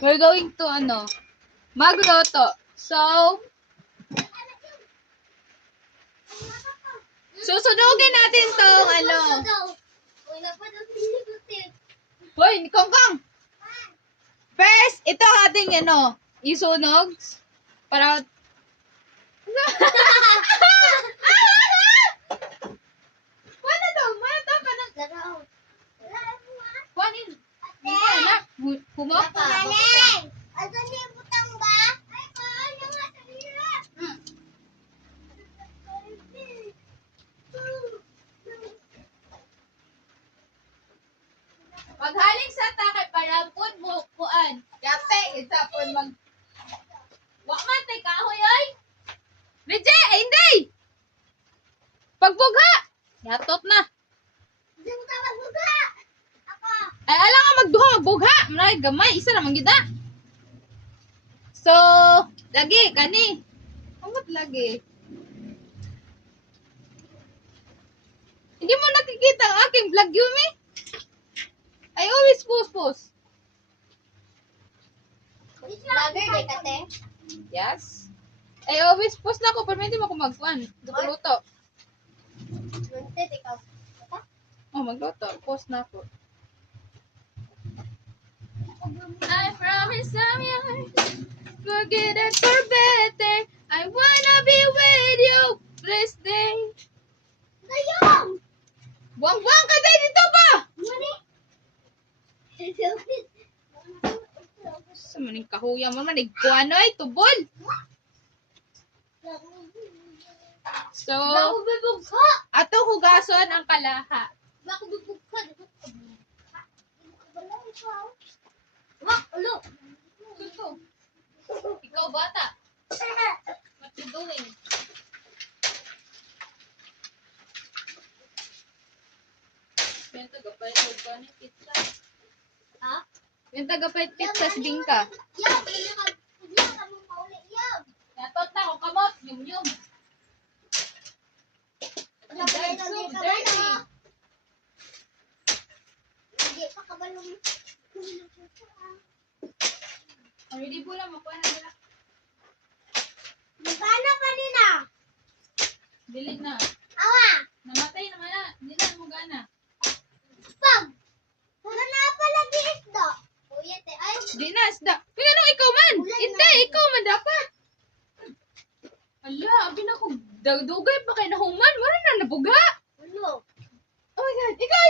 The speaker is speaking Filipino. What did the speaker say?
We're going to, magluto. So, susunugin natin tong, Hoy, Kongkong! First, ito ating, isunog. Para, Humok? Maghaling sa takay para pun mo kuan. Yape, isa pun mag... Wakman, tay kahoy, oy! Medje, hindi! Pagbugha! Yatot na. Ay, alam nga magduha, magbugha. Maray, gamay. Isa naman gida. So, lagi, kani. Amot lagi. Hindi mo nakikita ang aking vlog, Yumi? I always post. Yes. I always post na ako, pero hindi mo ako magkuhan. Luto. Oh, magluto. Post na ako. I promise I'm yours. Forget it for better. I wanna be with you. Please stay. Buang-buang ka tayo dito ba? Sa maning kahuya mo man, nagkuhan ay, tubol. So, ato hugason ang kalaha. Ikaw bata. What you doing? Yan tagapait ko ni pizza. Ha? Yan tagapait pizza si Bingka. Natot na ako kamot. Yum. Dirty. Already po lang, makuha na nila. Magana pa din na. Dilig na. Awa. Namatay naman na. Hindi na mo gana. Pag. Wala na pala di isda. Uyat eh. Ay. Di na, isda. Kaya ano, ikaw man. Hindi, ikaw man dapat. Ala, abin ako. Dugay pa kayo na human. Wala na nabuga. Ano? Oh my God. Ikaw